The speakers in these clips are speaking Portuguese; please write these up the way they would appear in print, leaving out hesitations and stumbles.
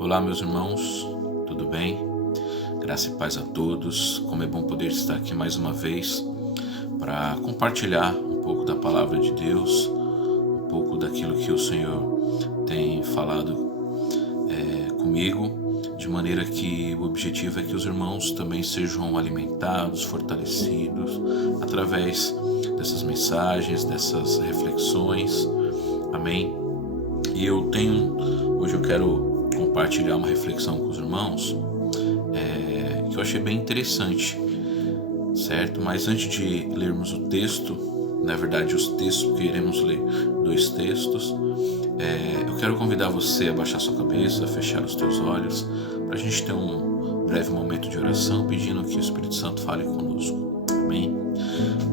Olá, meus irmãos, tudo bem? Graça e paz a todos. Como é bom poder estar aqui mais uma vez para compartilhar um pouco da palavra de Deus, um pouco daquilo que o Senhor tem falado comigo, de maneira que o objetivo é que os irmãos também sejam alimentados, fortalecidos através dessas mensagens, dessas reflexões. Amém? E hoje eu quero compartilhar uma reflexão com os irmãos que eu achei bem interessante, certo? Mas antes de lermos o texto, na verdade os textos, porque iremos ler 2 textos, eu quero convidar você a baixar sua cabeça, a fechar os teus olhos, para a gente ter um breve momento de oração, pedindo que o Espírito Santo fale conosco. Amém?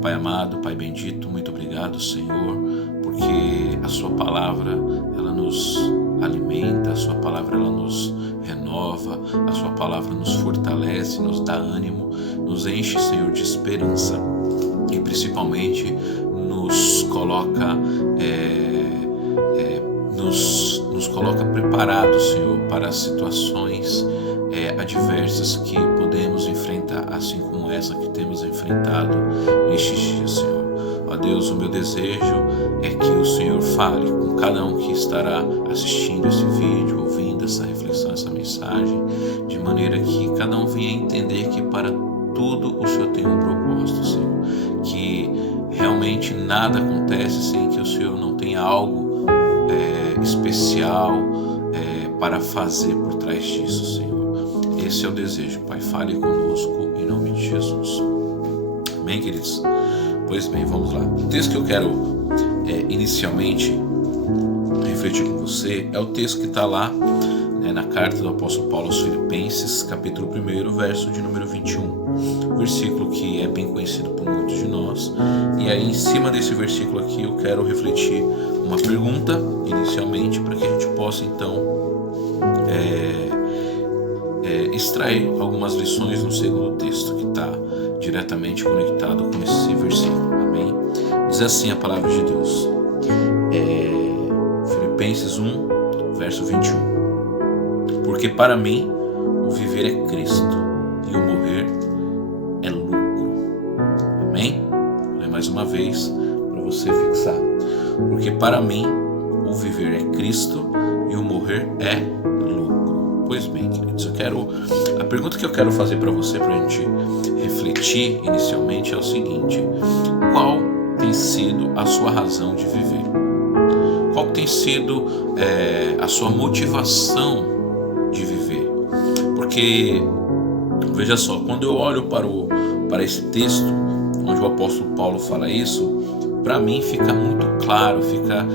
Pai amado, Pai bendito, muito obrigado, Senhor, porque a sua palavra, ela nos alimenta, a sua palavra, ela nos renova, a sua palavra nos fortalece, nos dá ânimo, nos enche, Senhor, de esperança e principalmente nos coloca nos coloca preparados, Senhor, para as situações adversas que podemos enfrentar, assim como essa que temos enfrentado nestes dias, Senhor. Ó Deus, o meu desejo é que o Senhor fale com cada um que estará assistindo esse vídeo, ouvindo essa reflexão, essa mensagem, de maneira que cada um venha entender que para tudo o Senhor tem um propósito, Senhor, que realmente nada acontece sem que o Senhor não tenha algo especial para fazer por trás disso, Senhor. Esse é o desejo, Pai. Fale conosco em nome de Jesus. Amém, queridos? Pois bem, vamos lá. O texto que eu quero inicialmente refletir com você é o texto que está lá na carta do apóstolo Paulo aos Filipenses, capítulo 1, verso de número 21. Versículo que é bem conhecido por muitos de nós. E aí, em cima desse versículo aqui, eu quero refletir uma pergunta inicialmente, para que a gente possa então extrair algumas lições no segundo texto, que está diretamente conectado com esse versículo. Amém? Diz assim a palavra de Deus, Filipenses 1, verso 21. Porque para mim o viver é Cristo e o morrer é lucro. Amém? Vou ler mais uma vez para você fixar. Porque para mim o viver é Cristo e o morrer é lucro. Pois bem, queridos, a pergunta que eu quero fazer para você, para a gente refletir inicialmente, é o seguinte: qual tem sido a sua razão de viver? Qual tem sido a sua motivação de viver? Porque, veja só, quando eu olho para esse texto, onde o apóstolo Paulo fala isso, para mim fica muito claro, fica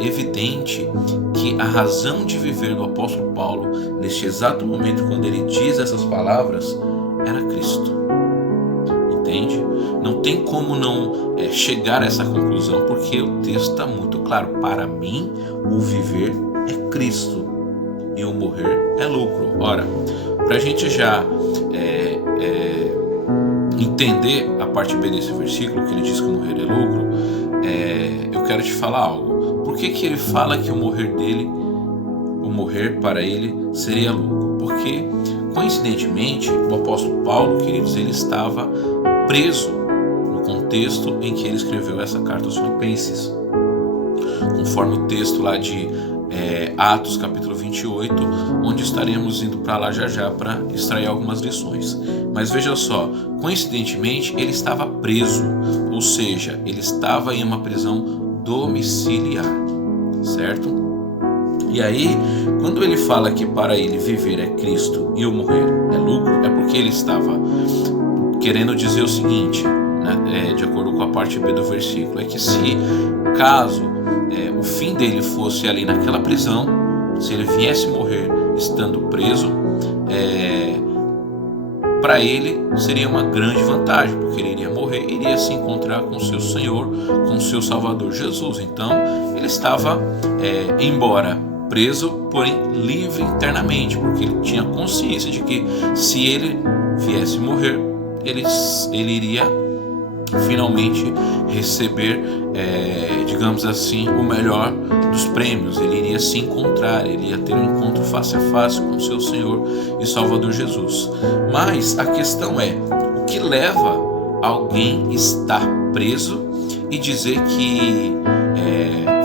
evidente que a razão de viver do apóstolo Paulo, neste exato momento, quando ele diz essas palavras, era Cristo. Entende? Não tem como não chegar a essa conclusão, porque o texto está muito claro. Para mim, o viver é Cristo e o morrer é lucro. Ora, para a gente já entender a parte B desse versículo, que ele diz que o morrer é lucro, eu quero te falar algo. Por que ele fala que o morrer para ele seria lucro? Porque, coincidentemente, o apóstolo Paulo, queridos, ele estava preso no contexto em que ele escreveu essa carta aos Filipenses. Conforme o texto lá de Atos capítulo 28, onde estaremos indo para lá já para extrair algumas lições. Mas veja só, coincidentemente ele estava preso, ou seja, ele estava em uma prisão domiciliar, certo? E aí, quando ele fala que para ele viver é Cristo e o morrer é lucro, é porque ele estava querendo dizer o seguinte, né, de acordo com a parte B do versículo, é que se caso o fim dele fosse ali naquela prisão, se ele viesse morrer estando preso, para ele seria uma grande vantagem, porque ele iria morrer e iria se encontrar com o seu Senhor, com o seu Salvador Jesus. Então ele estava, embora preso, porém livre internamente, porque ele tinha consciência de que se ele viesse morrer, ele iria finalmente receber, digamos assim, o melhor dos prêmios, ele iria se encontrar, ele ia ter um encontro face a face com o seu Senhor e Salvador Jesus. Mas a questão é, o que leva alguém estar preso e dizer que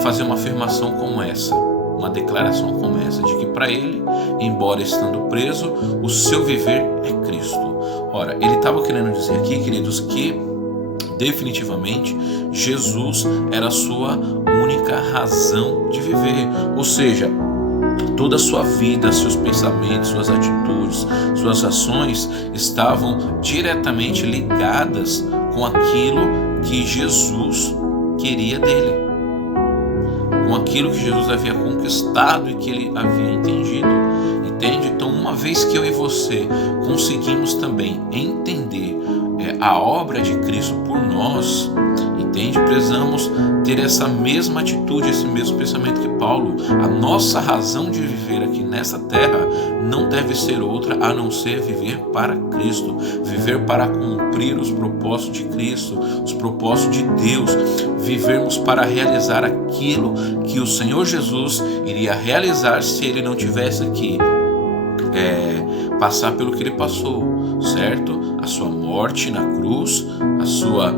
fazer uma afirmação como essa, uma declaração como essa, de que para ele, embora estando preso, o seu viver é Cristo? Ora, ele estava querendo dizer aqui, queridos, que definitivamente Jesus era a sua única razão de viver, ou seja, toda a sua vida, seus pensamentos, suas atitudes, suas ações estavam diretamente ligadas com aquilo que Jesus queria dele, com aquilo que Jesus havia conquistado e que ele havia entendido. Entende? Então, uma vez que eu e você conseguimos também entender a obra de Cristo por nós, entende? Precisamos ter essa mesma atitude, esse mesmo pensamento que Paulo. A nossa razão de viver aqui nessa terra não deve ser outra a não ser viver para Cristo, viver para cumprir os propósitos de Cristo, os propósitos de Deus, vivermos para realizar aquilo que o Senhor Jesus iria realizar se ele não tivesse aqui. Passar pelo que ele passou, certo? A sua morte na cruz, a sua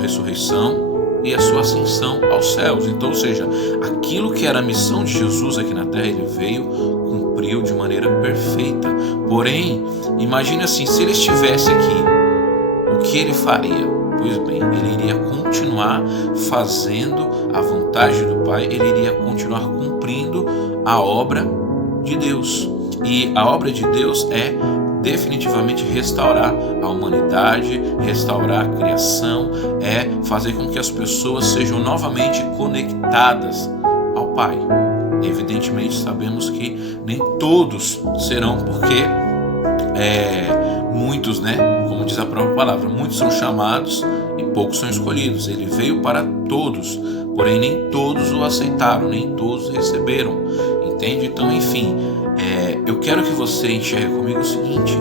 ressurreição e a sua ascensão aos céus. Então, ou seja, aquilo que era a missão de Jesus aqui na terra, ele veio, cumpriu de maneira perfeita. Porém, imagine assim, se ele estivesse aqui, o que ele faria? Pois bem, ele iria continuar fazendo a vontade do Pai, ele iria continuar cumprindo a obra de Deus. E a obra de Deus é definitivamente restaurar a humanidade, restaurar a criação, é fazer com que as pessoas sejam novamente conectadas ao Pai. Evidentemente sabemos que nem todos serão, porque muitos, como diz a própria palavra, muitos são chamados e poucos são escolhidos. Ele veio para todos, porém nem todos o aceitaram, nem todos receberam. Entende? Então, enfim, eu quero que você enxergue comigo o seguinte: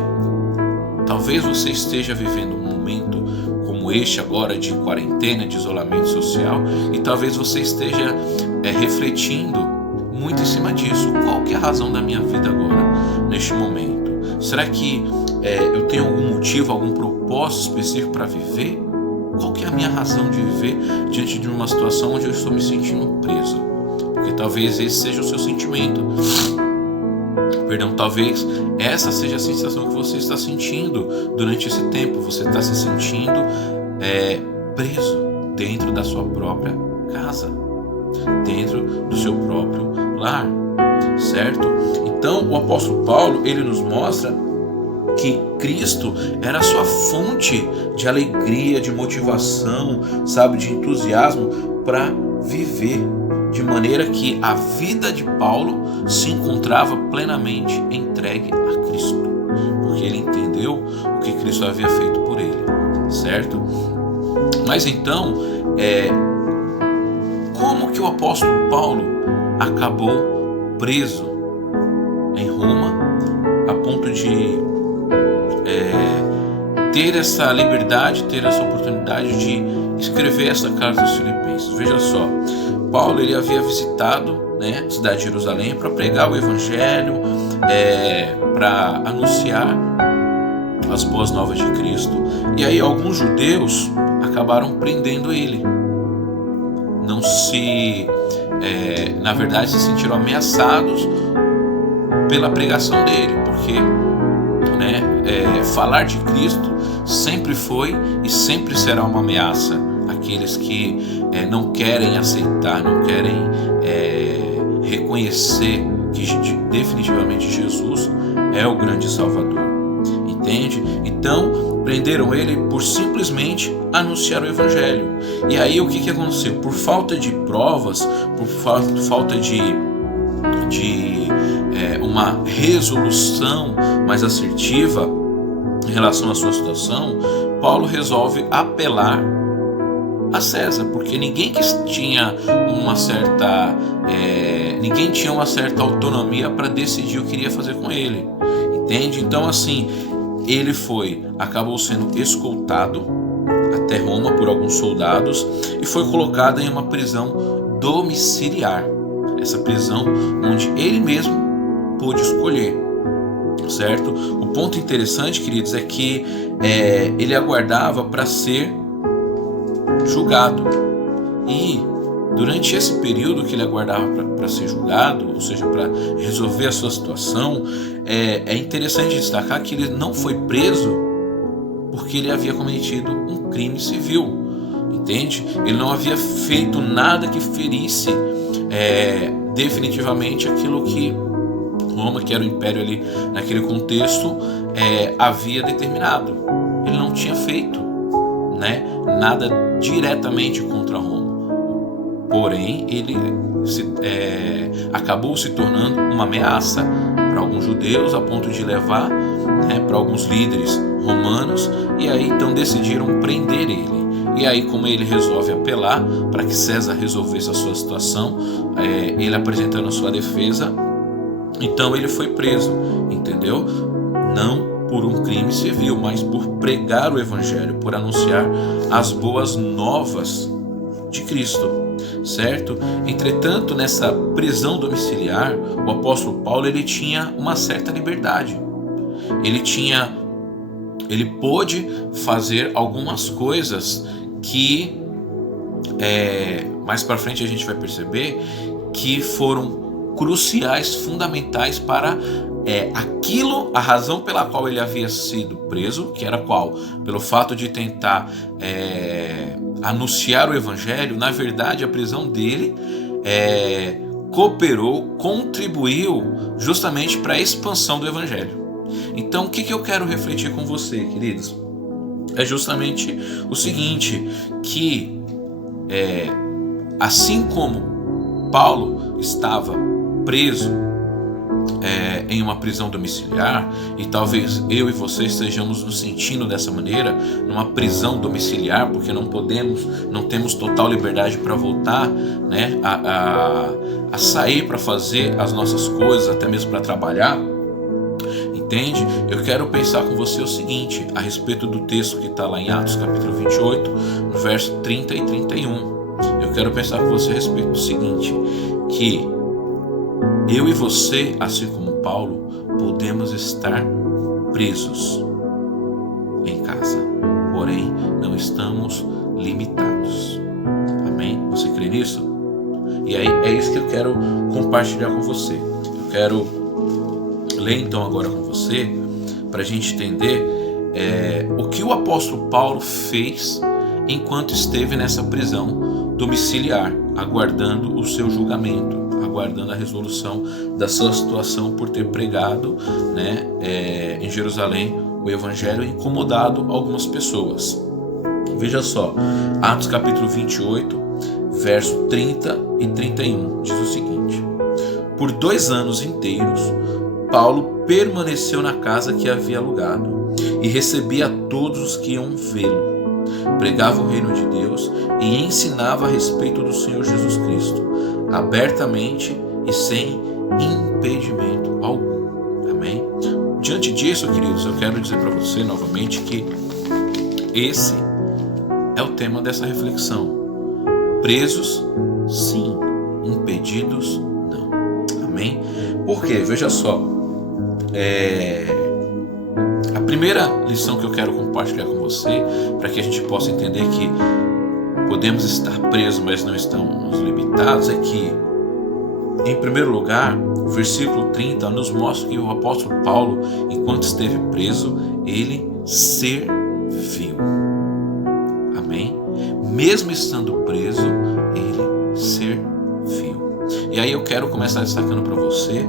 talvez você esteja vivendo um momento como este agora, de quarentena, de isolamento social, e talvez você esteja refletindo muito em cima disso. Qual que é a razão da minha vida agora, neste momento? Será que eu tenho algum motivo, algum propósito específico para viver? Qual que é a minha razão de viver diante de uma situação onde eu estou me sentindo preso? Porque talvez esse seja o seu sentimento. Talvez essa seja a sensação que você está sentindo durante esse tempo. Você está se sentindo preso dentro da sua própria casa, dentro do seu próprio lar, certo? Então o apóstolo Paulo, ele nos mostra que Cristo era a sua fonte de alegria, de motivação, sabe, de entusiasmo para viver, de maneira que a vida de Paulo se encontrava plenamente entregue a Cristo, porque ele entendeu o que Cristo havia feito por ele, certo? Mas então, como que o apóstolo Paulo acabou preso em Roma, a ponto de ter essa liberdade, ter essa oportunidade de escrever essa carta aos Filipenses? Veja só, Paulo, ele havia visitado a cidade de Jerusalém para pregar o evangelho, para anunciar as boas novas de Cristo. E aí alguns judeus acabaram prendendo ele. Na verdade, se sentiram ameaçados pela pregação dele, porque falar de Cristo sempre foi e sempre será uma ameaça àqueles que não querem aceitar, não querem reconhecer que definitivamente Jesus é o grande Salvador, entende? Então prenderam ele por simplesmente anunciar o Evangelho. E aí o que aconteceu? Por falta de provas, por falta de uma resolução mais assertiva em relação à sua situação, Paulo resolve apelar a César, porque ninguém tinha uma certa autonomia para decidir o que iria fazer com ele, entende? Então assim, ele acabou sendo escoltado até Roma por alguns soldados e foi colocado em uma prisão domiciliar, essa prisão onde ele mesmo pôde escolher, certo? O ponto interessante, queridos, é que ele aguardava para ser julgado, e durante esse período que ele aguardava para ser julgado, ou seja, para resolver a sua situação, é interessante destacar que ele não foi preso porque ele havia cometido um crime civil, entende? Ele não havia feito nada que ferisse definitivamente aquilo que Roma, que era o império ali naquele contexto, havia determinado. Ele não tinha feito, né, nada diretamente contra Roma. Porém, ele acabou se tornando uma ameaça para alguns judeus, a ponto de levar, né, para alguns líderes romanos, e aí então decidiram prender ele. E aí, como ele resolve apelar para que César resolvesse a sua situação, ele apresentando a sua defesa, então ele foi preso, entendeu? Não por um crime civil, mas por pregar o evangelho, por anunciar as boas novas de Cristo, certo? Entretanto, nessa prisão domiciliar, o apóstolo Paulo, ele tinha uma certa liberdade. Ele pôde fazer algumas coisas que mais para frente a gente vai perceber que foram cruciais, fundamentais para a razão pela qual ele havia sido preso, que era qual? Pelo fato de tentar anunciar o evangelho. Na verdade, a prisão dele cooperou, contribuiu justamente para a expansão do evangelho. Então, o que eu quero refletir com você, queridos? É justamente o seguinte, que assim como Paulo estava preso em uma prisão domiciliar, e talvez eu e você estejamos nos sentindo dessa maneira, numa prisão domiciliar, porque não temos total liberdade para voltar, né, a sair para fazer as nossas coisas, até mesmo para trabalhar. Entende? Eu quero pensar com você o seguinte, a respeito do texto que está lá em Atos capítulo 28, no verso 30 e 31. Eu quero pensar com você a respeito do seguinte, que eu e você, assim como Paulo, podemos estar presos em casa, porém não estamos limitados. Amém? Você crê nisso? E aí é isso que eu quero compartilhar com você. Eu quero ler então agora com você, para a gente entender o que o apóstolo Paulo fez enquanto esteve nessa prisão domiciliar, aguardando o seu julgamento, aguardando a resolução da sua situação por ter pregado, né, em Jerusalém o evangelho, incomodado algumas pessoas. Veja só, Atos capítulo 28, verso 30 e 31, diz o seguinte: por 2 anos inteiros Paulo permaneceu na casa que havia alugado e recebia todos os que iam vê-lo. Pregava o reino de Deus e ensinava a respeito do Senhor Jesus Cristo, abertamente e sem impedimento algum. Amém? Diante disso, queridos, eu quero dizer para você novamente que esse é o tema dessa reflexão. Presos, sim. Impedidos, não. Amém? Por quê? Veja só. A primeira lição que eu quero compartilhar com você, para que a gente possa entender que podemos estar presos, mas não estamos limitados, é que, em primeiro lugar, o versículo 30 nos mostra que o apóstolo Paulo, enquanto esteve preso, ele serviu. Amém? Mesmo estando preso, ele serviu. E aí eu quero começar destacando para você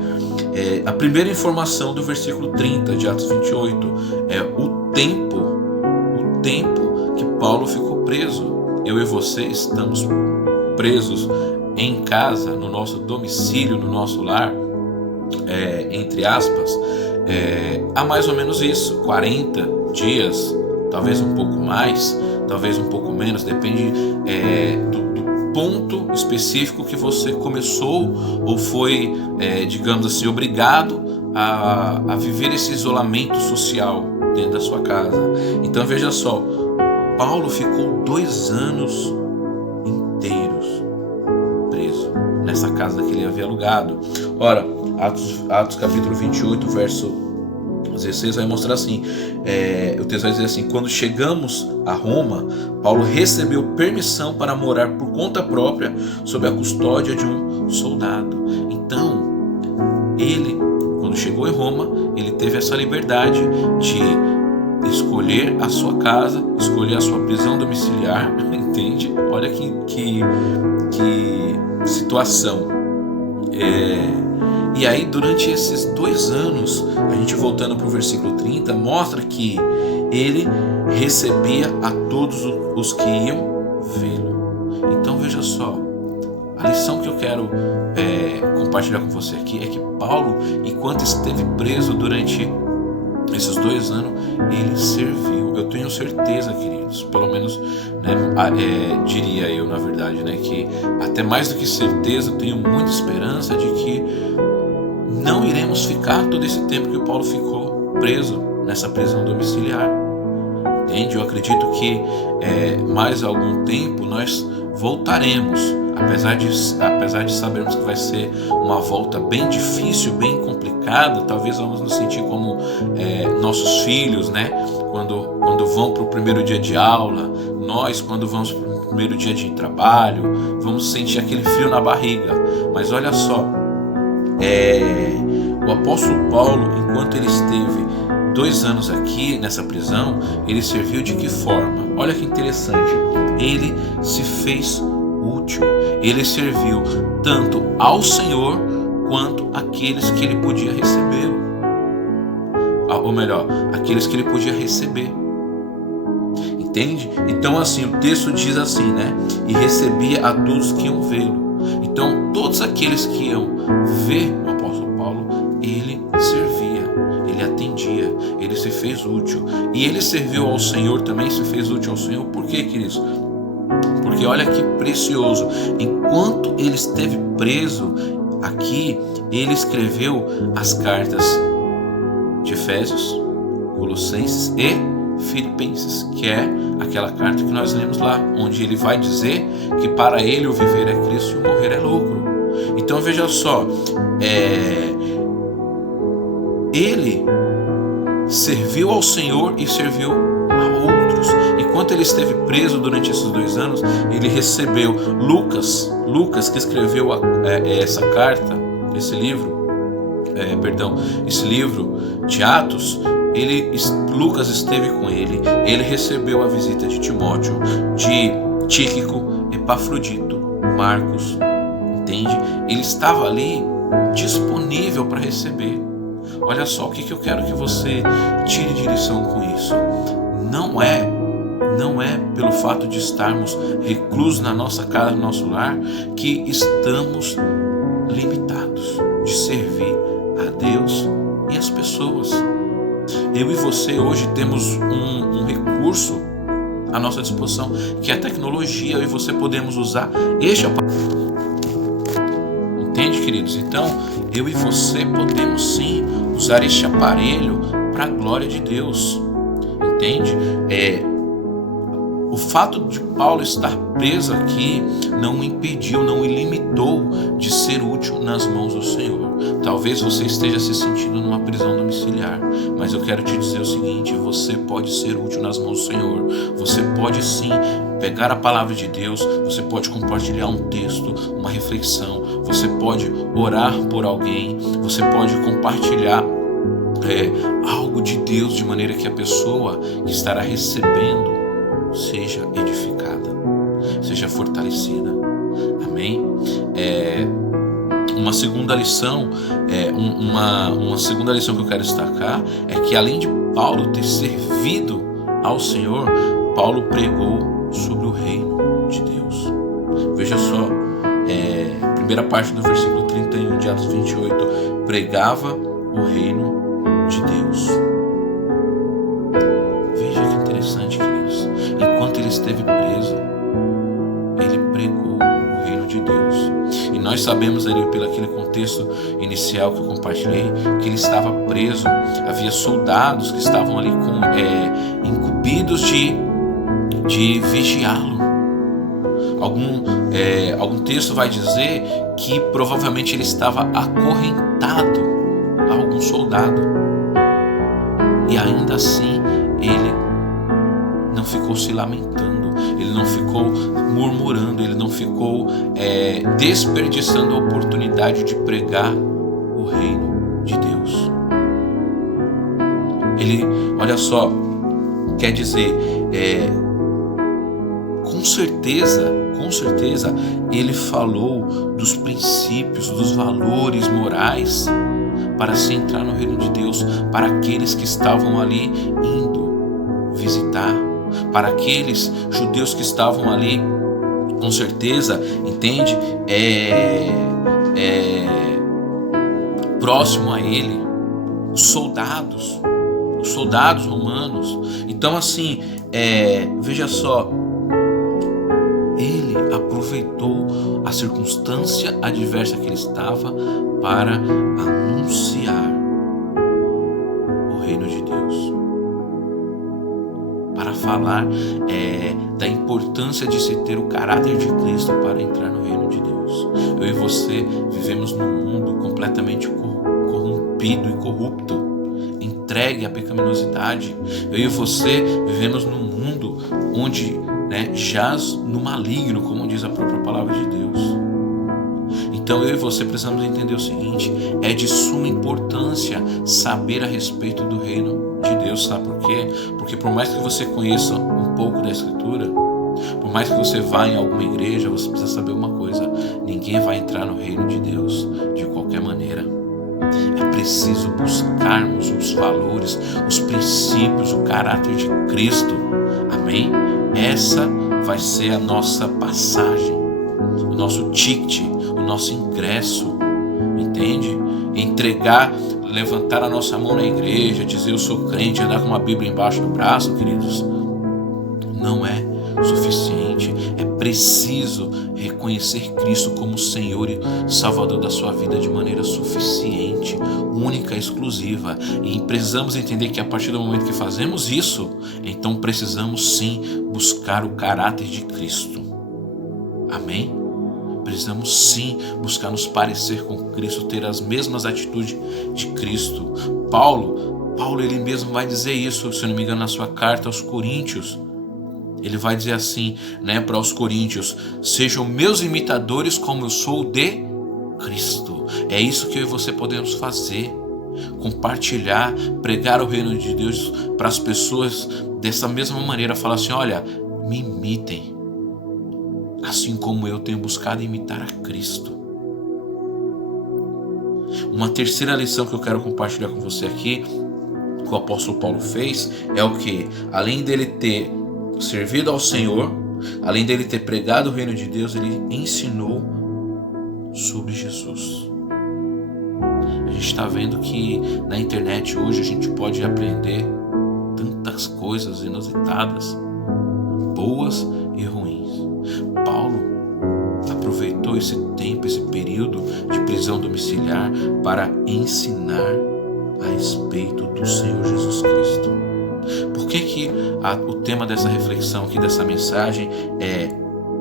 a primeira informação do versículo 30 de Atos 28, é o tempo que Paulo ficou preso. Eu e você estamos presos em casa, no nosso domicílio, no nosso lar, entre aspas, há mais ou menos isso, 40 dias, talvez um pouco mais, talvez um pouco menos, depende do ponto específico que você começou ou foi, digamos assim, obrigado a viver esse isolamento social dentro da sua casa. Então veja só, Paulo ficou 2 anos inteiros preso. nessa casa que ele havia alugado. Ora, Atos capítulo 28, verso 16 vai mostrar assim, o texto vai dizer assim: quando chegamos a Roma, Paulo recebeu permissão para morar por conta própria sob a custódia de um soldado. Então, ele, quando chegou em Roma, ele teve essa liberdade de escolher a sua casa, escolher a sua prisão domiciliar, entende? Olha que situação. E aí, durante esses 2 anos, a gente voltando para o versículo 30, mostra que ele recebia a todos os que iam vê-lo. Então veja só, a lição que eu quero compartilhar com você aqui é que Paulo, enquanto esteve preso durante esses 2 anos, ele serviu. Eu tenho certeza, queridos, pelo menos, diria eu, na verdade, que até mais do que certeza, eu tenho muita esperança de que não iremos ficar todo esse tempo que o Paulo ficou preso nessa prisão domiciliar. Entende? Eu acredito que mais algum tempo nós voltaremos, apesar de sabermos que vai ser uma volta bem difícil, bem complicada. Talvez vamos nos sentir como nossos filhos, quando vão para o primeiro dia de aula, nós quando vamos para o primeiro dia de trabalho, vamos sentir aquele frio na barriga. Mas olha só, o apóstolo Paulo, enquanto ele esteve 2 anos aqui nessa prisão, ele serviu de que forma? Olha que interessante, ele se fez útil, ele serviu tanto ao Senhor quanto àqueles que ele podia recebê-lo, ou melhor, aqueles que ele podia receber. Entende? Então assim, o texto diz assim, e recebia a todos que iam vê-lo. Então todos aqueles que iam ver o apóstolo Paulo, ele servia, ele atendia, ele se fez útil. E ele serviu ao Senhor também, se fez útil ao Senhor. Por quê, queridos? Porque olha que precioso, enquanto ele esteve preso aqui, ele escreveu as cartas de Efésios, Colossenses e Filipenses, que é aquela carta que nós lemos lá, onde ele vai dizer que para ele o viver é Cristo e o morrer é lucro. Então veja só, ele serviu ao Senhor e serviu a outros. Enquanto ele esteve preso durante esses 2 anos, ele recebeu Lucas que escreveu essa carta, esse livro de Atos. Lucas esteve com ele, ele recebeu a visita de Timóteo, de Tíquico, Epafrodito, Marcos, entende? Ele estava ali disponível para receber. Olha só, o que eu quero que você tire de lição com isso? Não é pelo fato de estarmos reclusos na nossa casa, no nosso lar, que estamos limitados de servir a Deus e as pessoas. Eu e você hoje temos um recurso à nossa disposição, que é a tecnologia. Eu e você podemos usar este aparelho. Entende, queridos? Então, eu e você podemos sim usar este aparelho para a glória de Deus. Entende? O fato de Paulo estar preso aqui não o impediu, não o limitou de ser útil nas mãos do Senhor. Talvez você esteja se sentindo numa prisão domiciliar, mas eu quero te dizer o seguinte: você pode ser útil nas mãos do Senhor. Você pode sim pegar a palavra de Deus, você pode compartilhar um texto, uma reflexão, você pode orar por alguém, você pode compartilhar algo de Deus, de maneira que a pessoa que estará recebendo seja edificada, seja fortalecida. Amém? Uma segunda lição, uma segunda lição que eu quero destacar é que, além de Paulo ter servido ao Senhor, Paulo pregou sobre o reino de Deus. Veja só, primeira parte do versículo 31 de Atos 28, pregava o reino de Deus. Veja que interessante, queridos. Enquanto ele esteve preso, ele pregou o reino de Deus. E nós sabemos ali, pelo aquele contexto inicial que eu compartilhei, que ele estava preso. Havia soldados que estavam ali incumbidos de vigiá-lo. Algum texto vai dizer que provavelmente ele estava acorrentado a algum soldado. E ainda assim ele não ficou se lamentando, ele não ficou murmurando, ele não ficou desperdiçando a oportunidade de pregar o reino de Deus. Ele, olha só, quer dizer, com certeza, ele falou dos princípios, dos valores morais para se entrar no reino de Deus, para aqueles que estavam ali indo visitar, para aqueles judeus que estavam ali, com certeza, entende? Próximo a ele, os soldados romanos. Então, assim, veja só, ele aproveitou a circunstância adversa que ele estava para anunciar o reino de Deus, para falar da importância de se ter o caráter de Cristo para entrar no reino de Deus. Eu e você vivemos num mundo completamente corrompido e corrupto, entregue à pecaminosidade. Eu e você vivemos num mundo onde jaz no maligno, como diz a própria palavra de Deus. Então eu e você precisamos entender o seguinte: é de suma importância saber a respeito do reino de Deus. Sabe por quê? Porque por mais que você conheça um pouco da Escritura, por mais que você vá em alguma igreja, você precisa saber uma coisa: ninguém vai entrar no reino de Deus de qualquer maneira. É preciso buscarmos os valores, os princípios, o caráter de Cristo. Amém? Essa vai ser a nossa passagem, o nosso ticket, o nosso ingresso, entende? Entregar, levantar a nossa mão na igreja, dizer eu sou crente, andar com uma Bíblia embaixo do braço, queridos, não é suficiente. É preciso reconhecer Cristo como Senhor e Salvador da sua vida de maneira suficiente, única, exclusiva. E precisamos entender que a partir do momento que fazemos isso, então precisamos sim buscar o caráter de Cristo. Amém? Precisamos sim buscar nos parecer com Cristo, ter as mesmas atitudes de Cristo. Paulo ele mesmo vai dizer isso, se não me engano, na sua carta aos Coríntios. Ele vai dizer assim, para os coríntios: sejam meus imitadores como eu sou de Cristo. É isso que eu e você podemos fazer: compartilhar, pregar o reino de Deus para as pessoas dessa mesma maneira. Falar assim: olha, me imitem, assim como eu tenho buscado imitar a Cristo. Uma terceira lição que eu quero compartilhar com você aqui, que o apóstolo Paulo fez, é o que? Além dele ter servido ao Senhor, além dele ter pregado o reino de Deus, ele ensinou sobre Jesus. A gente está vendo que na internet hoje a gente pode aprender tantas coisas inusitadas, boas e ruins. Paulo aproveitou esse tempo, esse período de prisão domiciliar para ensinar a respeito do Senhor Jesus Cristo. Por que o tema dessa reflexão aqui, dessa mensagem, é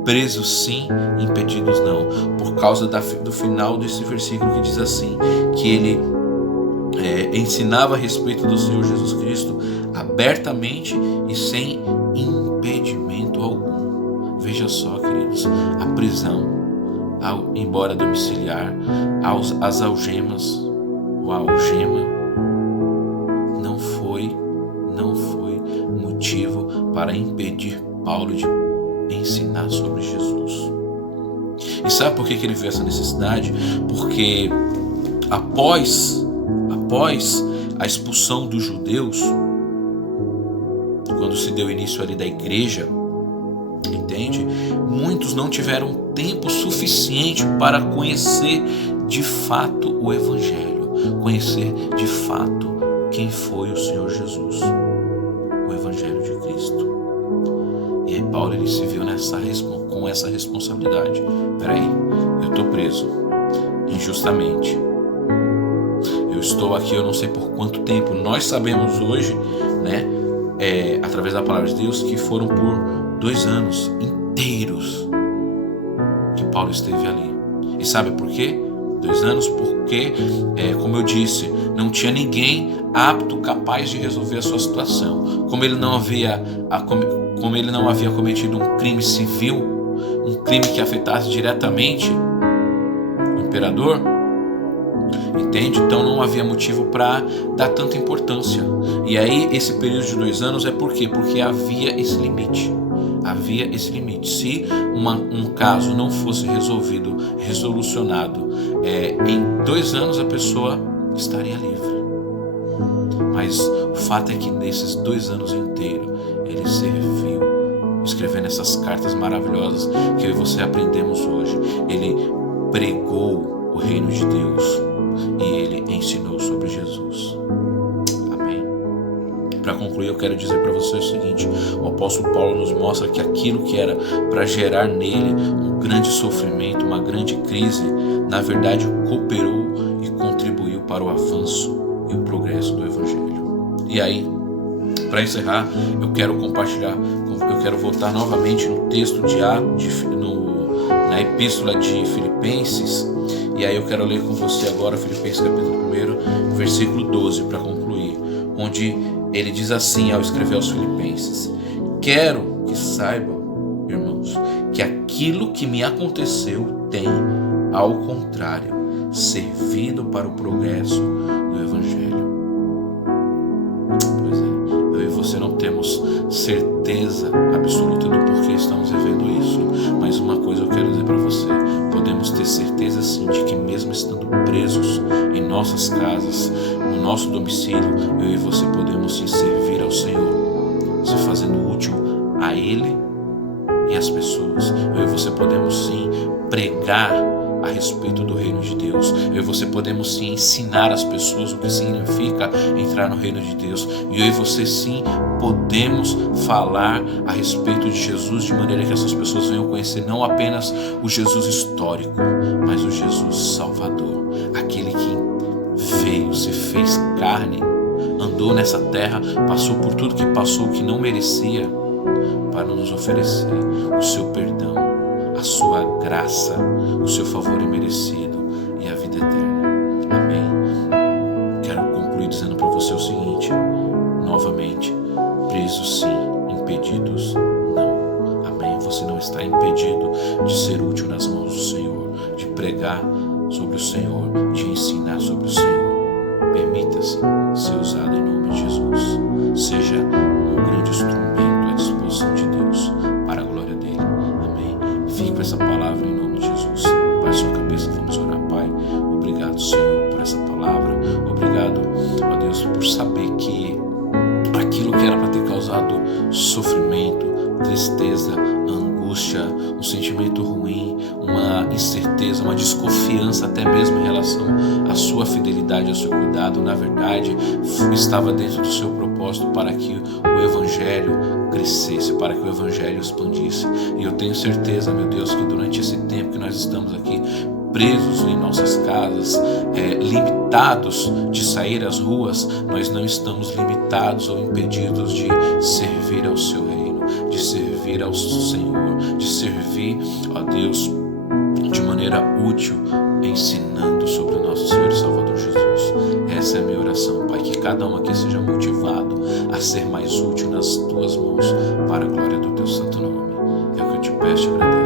presos sim, impedidos não? Por causa do final desse versículo que diz assim, que ele ensinava a respeito do Senhor Jesus Cristo abertamente e sem impedimento algum. Veja só, queridos, a prisão, embora domiciliar, as algemas, ou a algema, não foi motivo para impedir Paulo de ensinar sobre Jesus. E sabe por que ele viu essa necessidade? Porque após a expulsão dos judeus, quando se deu início ali da igreja, entende? Muitos não tiveram tempo suficiente para conhecer de fato o Evangelho, conhecer de fato quem foi o Senhor Jesus, o Evangelho de Cristo. E aí Paulo ele se viu com essa responsabilidade. Peraí, eu estou preso injustamente. Eu estou aqui, eu não sei por quanto tempo. Nós sabemos hoje, através da palavra de Deus, que foram por 2 anos inteiros Paulo esteve ali. E sabe por quê? 2 anos, porque, como eu disse, não tinha ninguém apto, capaz de resolver a sua situação. Como ele não havia cometido um crime civil, um crime que afetasse diretamente o imperador, entende? Então não havia motivo para dar tanta importância. E aí esse período de 2 anos é por quê? Porque havia esse limite. Havia esse limite. Se um caso não fosse resolucionado em 2 anos, a pessoa estaria livre. Mas o fato é que nesses 2 anos inteiros ele serviu, escrevendo essas cartas maravilhosas que eu e você aprendemos hoje. Ele pregou o reino de Deus e ele ensinou sobre Jesus. Amém. Para concluir, eu quero dizer para você o seguinte: o apóstolo Paulo nos mostra que aquilo que era para gerar nele um grande sofrimento, uma grande crise, na verdade cooperou e contribuiu para o avanço e o progresso do Evangelho. E aí, para encerrar, eu quero voltar novamente no texto na epístola de Filipenses. E aí eu quero ler com você agora Filipenses capítulo 1, versículo 12, para concluir, onde ele diz assim ao escrever aos Filipenses: quero que saibam, irmãos, que aquilo que me aconteceu tem, ao contrário, servido para o progresso do Evangelho. Pois é, eu e você não temos certeza absoluta do porquê estamos vivendo isso, mas uma coisa eu quero dizer para você: podemos ter certeza sim de que mesmo estando presos em nossas casas, no nosso domicílio, eu e você podemos sim servir ao Senhor, se fazendo útil a Ele e às pessoas. Eu e você podemos sim pregar a respeito do reino de Deus. Eu e você podemos sim ensinar as pessoas o que significa entrar no reino de Deus. E eu e você sim podemos falar a respeito de Jesus de maneira que essas pessoas venham conhecer não apenas o Jesus histórico, mas o Jesus Salvador, aquele que veio, se fez carne, andou nessa terra, passou por tudo que passou, que não merecia, para nos oferecer o seu perdão, a sua graça, o seu favor imerecido e a vida eterna. Amém. Quero concluir dizendo para você o seguinte, novamente: presos sim, impedidos não. Amém. Você não está impedido de ser útil nas mãos do Senhor, de pregar sobre o Senhor, de ensinar sobre o Senhor. Permita-se ser usado em nome de Jesus. Seja um grande instrumento à disposição de Deus para a glória dele. Amém. Fique com essa palavra em nome de Jesus. Baixe sua cabeça, vamos orar. Pai, obrigado, Senhor, por essa palavra. Obrigado, ó Deus, por saber que aquilo que era para ter causado sofrimento, tristeza, angústia, um sentimento ruim, uma incerteza, uma desconfiança até mesmo em relação à sua fidelidade, ao seu cuidado, na verdade estava dentro do seu propósito para que o Evangelho crescesse, para que o Evangelho expandisse. E eu tenho certeza, meu Deus, que durante esse tempo que nós estamos aqui presos em nossas casas, limitados de sair às ruas, nós não estamos limitados ou impedidos de servir ao seu reino, de servir ao Senhor, de servir a Deus de maneira útil, ensinando sobre o nosso Senhor e Salvador Jesus. Essa é a minha oração, Pai, que cada um aqui seja motivado a ser mais útil nas tuas mãos, para a glória do teu santo nome. É o que eu te peço e agradeço.